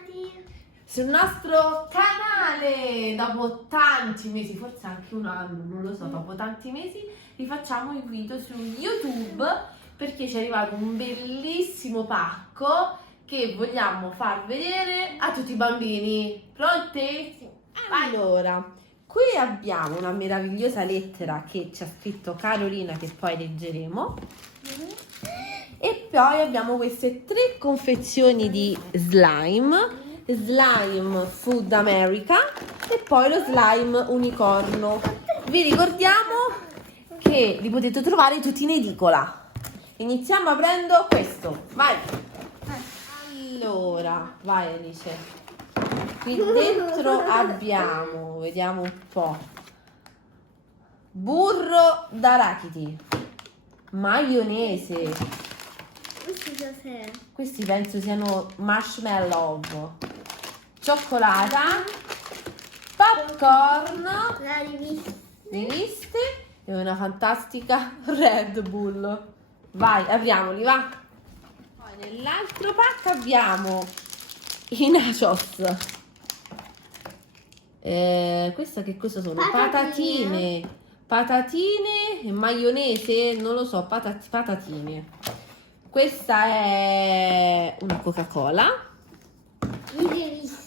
bentornati sul nostro canale. Dopo tanti mesi, forse anche un anno, non lo so, dopo tanti mesi rifacciamo il video su YouTube perché ci è arrivato un bellissimo pacco che vogliamo far vedere a tutti i bambini. Pronti? Sì. Allora, qui abbiamo una meravigliosa lettera che ci ha scritto Carolina, che poi leggeremo. E poi abbiamo queste 3 confezioni di slime Food America e poi lo slime unicorno. Vi ricordiamo che li potete trovare tutti in edicola. Iniziamo aprendo questo. Vai. Allora, vai Alice. Qui dentro abbiamo, vediamo un po', burro d'arachidi, maionese. Questi penso siano marshmallow, cioccolata, popcorn, la riviste e una fantastica Red Bull. Vai, apriamoli, va. Poi nell'altro pacco abbiamo i nachos. Questa che cosa sono? Patatine e maionese, non lo so, patatine. Questa è una Coca-Cola,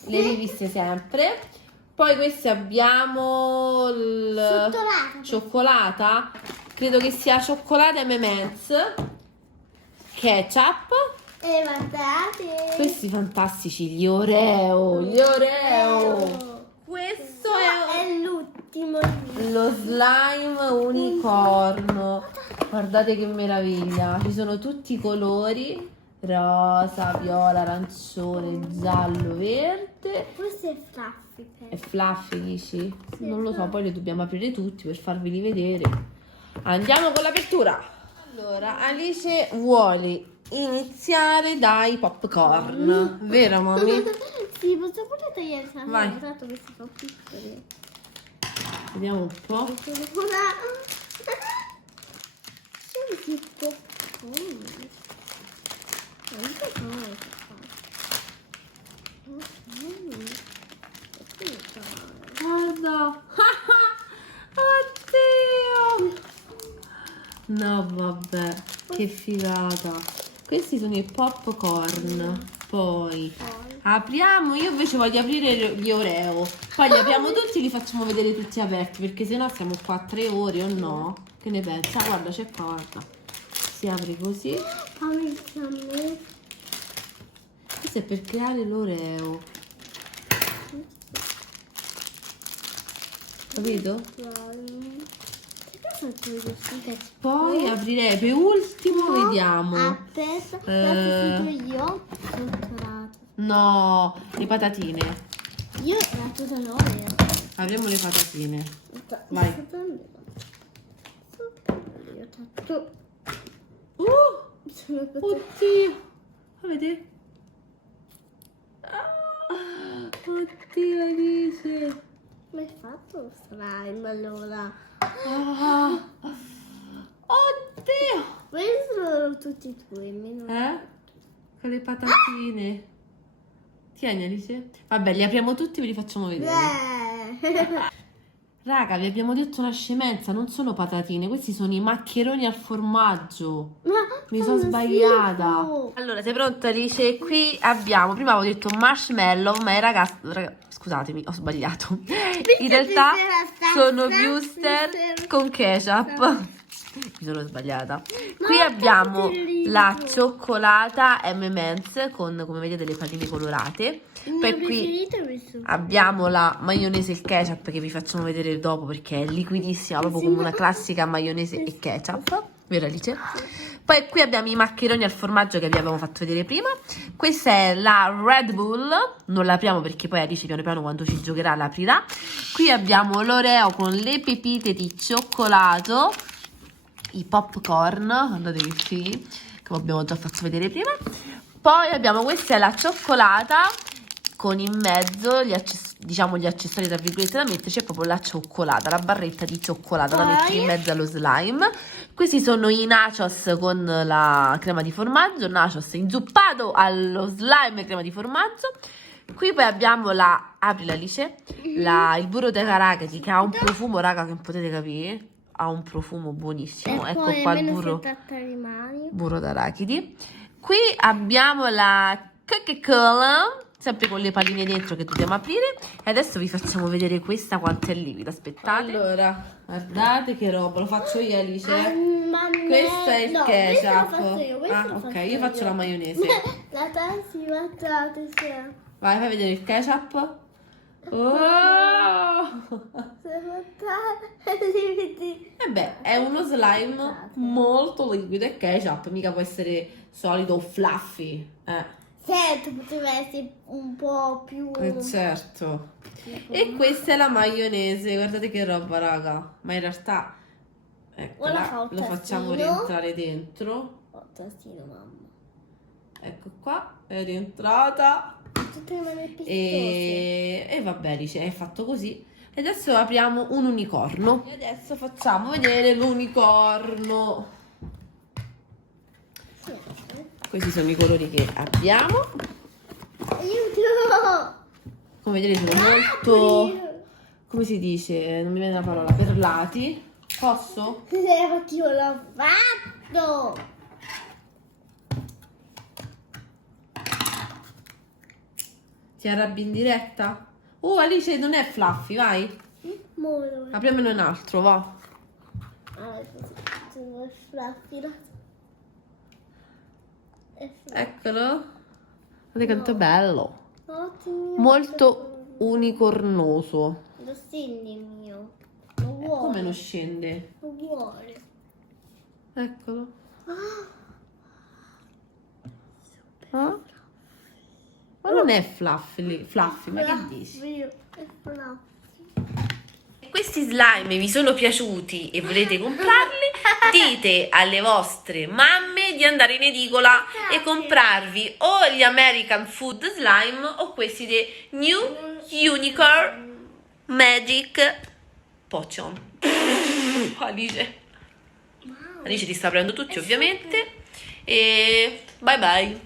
le riviste sempre. Poi queste abbiamo cioccolata, credo che sia cioccolata M&M's, ketchup e patate. Questi fantastici, gli Oreo. Questo è l'ultimo, lo slime unicorno. Guardate che meraviglia, ci sono tutti i colori: rosa, viola, arancione, giallo, verde. Questo è fluffy. È fluffy, dici? Sì, non lo so, poi li dobbiamo aprire tutti per farveli vedere. Andiamo con l'apertura. Allora, Alice vuole iniziare dai popcorn, vero mami? Sì, posso pure togliere il Vai. tanto questi sono piccoli. Vediamo un po'. Sono tipo Guarda. Oddio. No, vabbè, che figata. Questi sono i popcorn. Poi apriamo, io invece voglio aprire gli Oreo. Poi li apriamo tutti e li facciamo vedere tutti aperti, perché sennò siamo qua 3 ore o no? Che ne pensa? Guarda, c'è qua, guarda. Si apre così. Questo è per creare l'Oreo. Capito? Poi aprirei per ultimo, vediamo. Aspetta, io cioccolato. No, le patatine. Io la tutto l'olio. Apriamo le patatine. Vai. Oddio. Vedete? Oddio, Alice. Ma hai fatto lo slime allora? Oddio. Questi sono tutti tuoi, meno. Con le patatine. Tieni Alice. Vabbè, li apriamo tutti e ve li facciamo vedere. Raga, vi abbiamo detto una scemenza, non sono patatine, questi sono i maccheroni al formaggio. Mi sono sbagliata. Allora, sei pronta Alice? Qui abbiamo, prima avevo detto marshmallow, ma raga, scusatemi, ho sbagliato. In realtà sono wuster con ketchup. Mi sono sbagliata. Qui abbiamo la cioccolata M&M's con, come vedete, le palline colorate. Poi qui abbiamo la maionese e il ketchup che vi facciamo vedere dopo perché è liquidissima, proprio come una classica maionese e ketchup. Vero Alice? Poi qui abbiamo i maccheroni al formaggio che vi avevamo fatto vedere prima. Questa è la Red Bull, non l'apriamo perché poi Alice piano piano quando ci giocherà l'aprirà. Qui abbiamo l'Oreo con le pepite di cioccolato, i popcorn, guardate che fighi, che abbiamo già fatto vedere prima. Poi abbiamo, questa è la cioccolata con in mezzo gli accessori tra virgolette da metterci, è proprio la cioccolata, la barretta di cioccolata da mettere in mezzo allo slime. Questi sono i nachos con la crema di formaggio, nachos inzuppato allo slime e crema di formaggio. Qui poi abbiamo apri Alice, il burro de caracati che ha un profumo, raga, che non potete capire. Ha un profumo buonissimo. E Ecco poi qua il almeno burro. 70 rimani. Burro d'arachidi. Qui abbiamo la Coca-Cola, sempre con le palline dentro che dobbiamo aprire. E adesso vi facciamo vedere questa quanto è livida. Aspettate. Allora, guardate che roba, lo faccio io Alice. Questo è il ketchup. Ok, io faccio la maionese. La tassi, guardate. Vai, fai vedere il ketchup. Oh! E beh, è uno slime molto liquido e ketchup, mica può essere solido o fluffy. Certo, poteva essere un po' più... Certo. E questa è la maionese, guardate che roba, raga. Ma in realtà, Ora fa un lo facciamo tastino. rientrare dentro. Oh, tastino, mamma. Ecco qua, è rientrata. Tutte le mani pistose. E vabbè, Alice, è fatto così. E adesso apriamo un unicorno. E adesso facciamo vedere l'unicorno. Questi sono i colori che abbiamo. Aiuto! Come vedete sono molto, come si dice, non mi viene la parola, perlati. Posso? Io l'ho fatto! Ti arrabbi in diretta? Alice, non è fluffy, vai. Molo. Apriamone un altro, va. Sono fluffy. Eccolo. Guardate quanto bello. Ottimo. Molto unicornoso. Lo segni mio. Lo vuole. Come non scende? Lo vuole. Eccolo. Ah? Ma non è fluffy, ma che dici? È fluffy. Questi slime vi sono piaciuti e volete comprarli, dite alle vostre mamme di andare in edicola e comprarvi o gli American Food Slime o questi dei New Unicorn Magic Potion. Alice ti sta prendendo tutti ovviamente e bye bye.